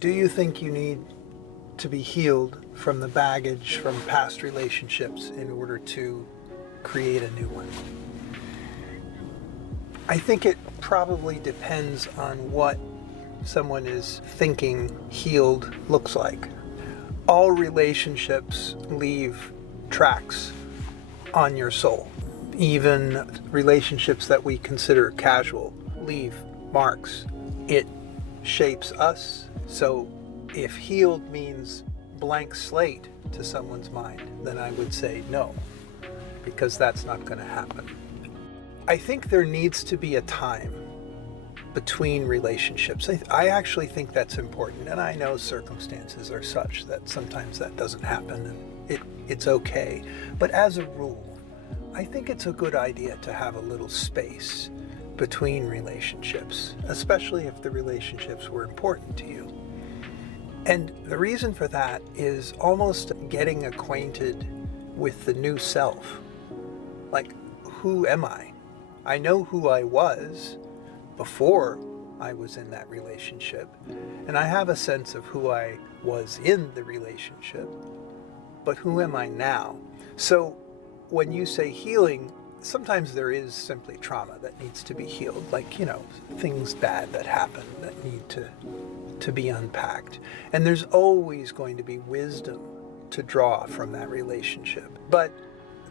Do you think you need to be healed from the baggage from past relationships in order to create a new one? I think it probably depends on what someone is thinking healed looks like. All relationships leave tracks on your soul. Even relationships that we consider casual leave marks. It shapes us. So if healed means blank slate to someone's mind, then I would say no, because that's not going to happen. I think there needs to be a time between relationships. I actually think that's important, and I know circumstances are such that sometimes that doesn't happen, and it's okay. But as a rule, I think it's a good idea to have a little space between relationships, especially if the relationships were important to you. And the reason for that is almost getting acquainted with the new self. Like, who am I? I know who I was before I was in that relationship, and I have a sense of who I was in the relationship, but who am I now? So when you say healing, sometimes there is simply trauma that needs to be healed, like, things bad that happen that need to be unpacked. And there's always going to be wisdom to draw from that relationship. But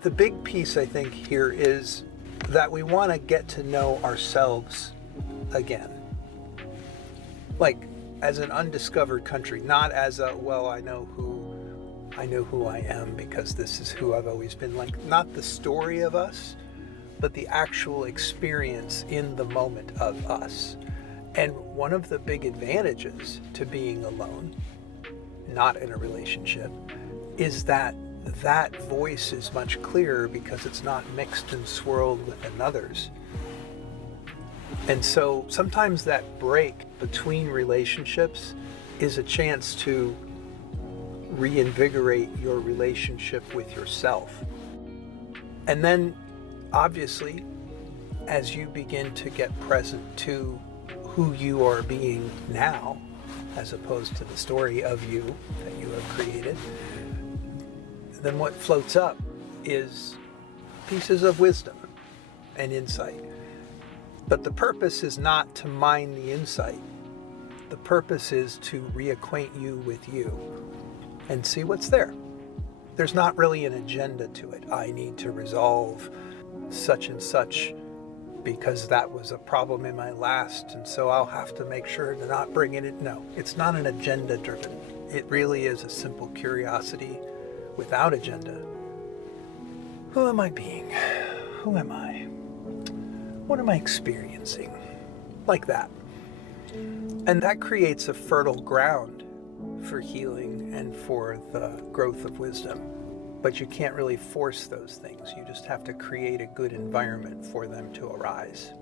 the big piece, I think, here is that we want to get to know ourselves again. Like, as an undiscovered country, not as a, well, I know who I am because this is who I've always been. Like, not the story of us, but the actual experience in the moment of us. And one of the big advantages to being alone, not in a relationship, is that voice is much clearer because it's not mixed and swirled with another's. And so sometimes that break between relationships is a chance to reinvigorate your relationship with yourself. And then, obviously, as you begin to get present to who you are being now, as opposed to the story of you that you have created, then what floats up is pieces of wisdom and insight. But the purpose is not to mine the insight. The purpose is to reacquaint you with you and see what's there. There's not really an agenda to it. I need to resolve such and such because that was a problem in my last, and so I'll have to make sure to not bring it in. No, it's not an agenda driven. It really is a simple curiosity without agenda. Who am I being? Who am I? What am I experiencing? Like that. And that creates a fertile ground for healing and for the growth of wisdom. But you can't really force those things. You just have to create a good environment for them to arise.